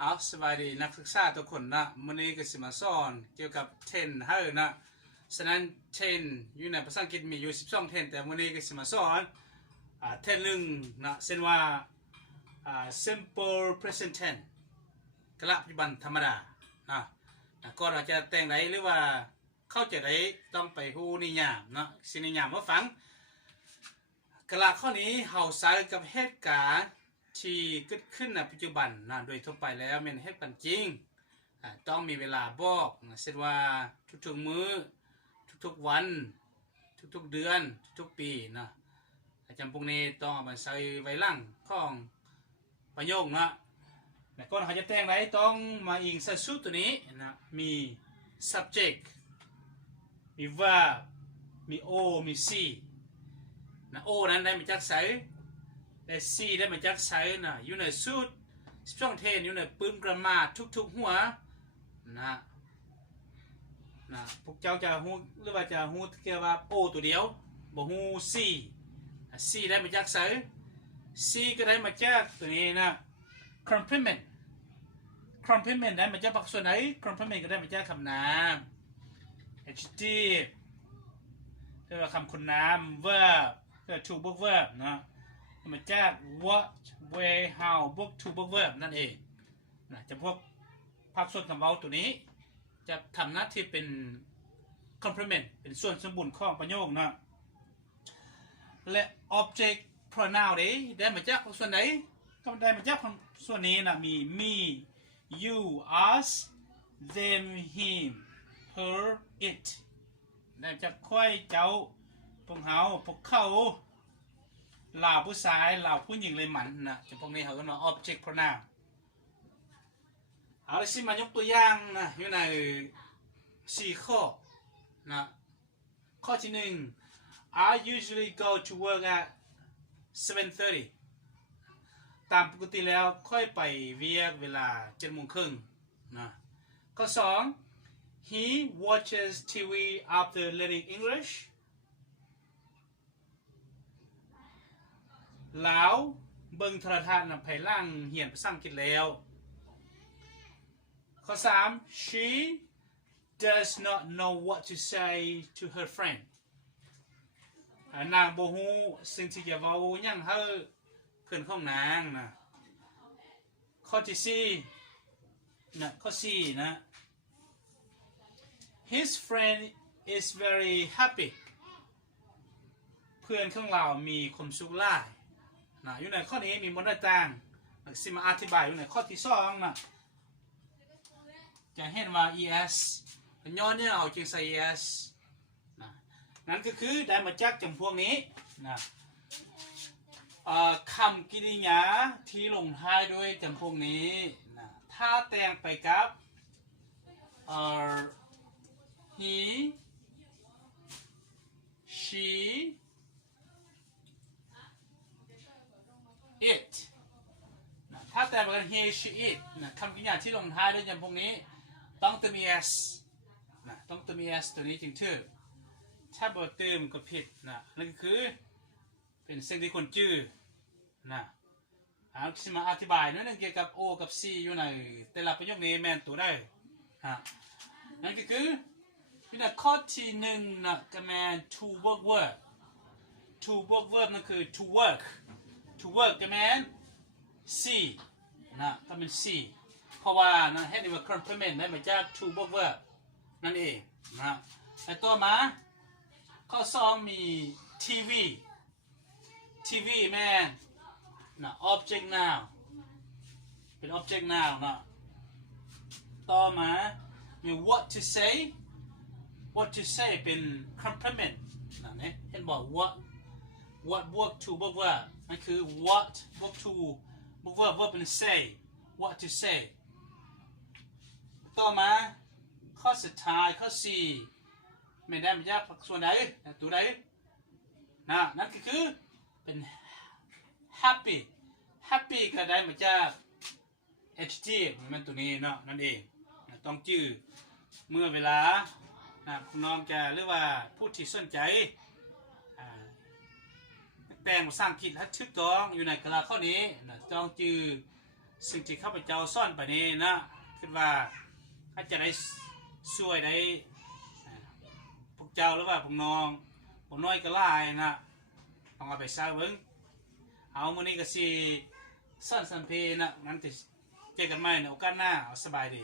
เอาสบายดีนักศึกษาทุกคนนะมื้อนี้ก็สิมาสอนเกี่ยวกับเทนเฮานะฉะนั้นเทนอยู่ในภาษาอังกฤษมีอยู่12เทนแต่มื้อนี้ก็สิมาสอนเทนหนึ่งนะเช่นว่าsimple present tense กระปัจจุบันธรรมดานะก่อนเราจะแต่งได้หรือว่าเข้าใจได้ต้องไปฮู้นิยามนะสินิยามมาฟังกระข้อนี้เฮาใช้กับเหตุการณ์ที่เกิดขึ้นในปัจจุบันนะโดยทั่วไปแล้วเป็นเหตุการณ์จริงต้องมีเวลาบอกนะเช่นว่าทุกๆมื้อทุกๆวันทุกๆเดือนทุกๆปีนะจำพวกนี้ต้องเอามาใส่ไว้หลังของประโยคนะแต่ก่อนเขาจะแต่งไรต้องมาอิงใส่สูตรตัวนี้นะมี subject มี verb มี o มี c นะ o นั้นได้มาจากไสและ c ได้มาจากไสนะอยู่ในสูตร12เทนอยู่ในปื้มกรามาทุกๆหัวนะพวกเจ้าจะฮู้หรือว่าจะฮู้เกี่ยวกับ o ตัวเดียวบ่ฮู้ c c ได้มาจากไส c ก็ได้มาจากตัวนี้นะ complement complement ได้มาจากภาคส่วนไหน complement ก็ได้มาจากคำนาม adjective เรียกว่าคำคุณนาม verb เรียก to บวก verb นะมาจาก what where how บวก to บวก verb นั่นเองนะจะพวกภาคส่วนคำเว้าตัวนี้จะทำหน้าที่เป็น complement เป็นส่วนสมบูรณ์ของประโยคนะและ object pronoun ได้มาจากส่วนไหนก็ได้มาจากส่วนนี้นะมี me you us them him her it ได้จากค่อยเจ้าพวกเขาพวกเขาเหล่าผู้ชายเหล่าผู้หญิงเลยมันนะจะพวกนี้เขาเรียกว่า object pronoun เอาละสิมายกตัวอย่างนะอยู่ใน4ข้อนะข้อที่1 I usually go to work at 7:30 ตามปกติแล้วค่อยไปเวียกเวลา7:30นะข้อ2 He watches TV after learning English แล้วเบิ่งโทรทัศน์ภายหลังเรียนภาษาอังกฤษแล้วข้อ3 She does not know what to say to her friend นางบ่ฮู้สิ่งที่จะเว้าหยังให้เพื่อนของนางนะข้อที่4นะข้อ4นะ His friend is very happy เพื่อนของเรามีความสุขหลายนะอยู่ในข้อนี้มีบทต่างๆสิมาอธิบายอยู่ในข้อที่2นะจะเห็นว่า es ย้อนเนี่ยเอาจึงใส่ es นะนั่นก็คือได้มาจากจำพวกนี้นะคำกริยาที่ลงท้ายด้วยจำพวกนี้นะถ้าแต่งไปกับ he she it นะถ้าแต่งไปกับ he she it นะคำกริยาที่ลงท้ายด้วยจำพวกนี้ต้องเติม es นะต้องเติม es ตัวนี้จึงถือถ้าบ่เติมก็ผิดนะนั่นก็คือเป็นสิ่งที่คนจื้อนะสิมาอธิบายนิดนึงเกี่ยวกับ O กับ C อยู่ในแต่ละประโยคนี้แมนตัวได้นั่นก็คืออยู่ในข้อที่1นะก็แมน to work verb to work verb นั่นคือ to work ก็แมน C นะก็เป็น C เพราะว่านะให้ได้ว่า complement ได้มาจาก to work verb นั่นเองนะแต่ต่อมาข้อ2มี TV แม่นะ object now เป็น object now นะต่อมามี what to say เป็น complement นะเนี่ยเห็นบอก what บวก to บวก verb นั่นคือ what บวก to บวก verb เป็น say what to say ต่อมาข้อสุดท้ายข้อ4ไม่ได้มาจากส่วนใดตัวใดนะนั่นก็คือเป็น happy ก็ได้มาจาก adjective มันตัวนี้เนาะนั่นเองต้องจื้อเมื่อเวลาคุณน้องจะหรือว่าผู้ที่สนใจแต่งภาษาอังกฤษให้ถูกต้องอยู่ในกระดาษข้อนี้ต้องจื้อ สิ่งที่ข้าพเจ้าซ่อนไปนี้นะคิดว่าอาจจะได้ช่วยได้พวกเจ้าหรือว่าพวกน้องพวกน้อยก็หลายนะต้องเอาไปใช้เบิ่งเอามื้อนี้ก็สิซ่อนสัมเพนะงั้นจะเจอกันใหม่ในโอกาสหน้าเอาสบายดี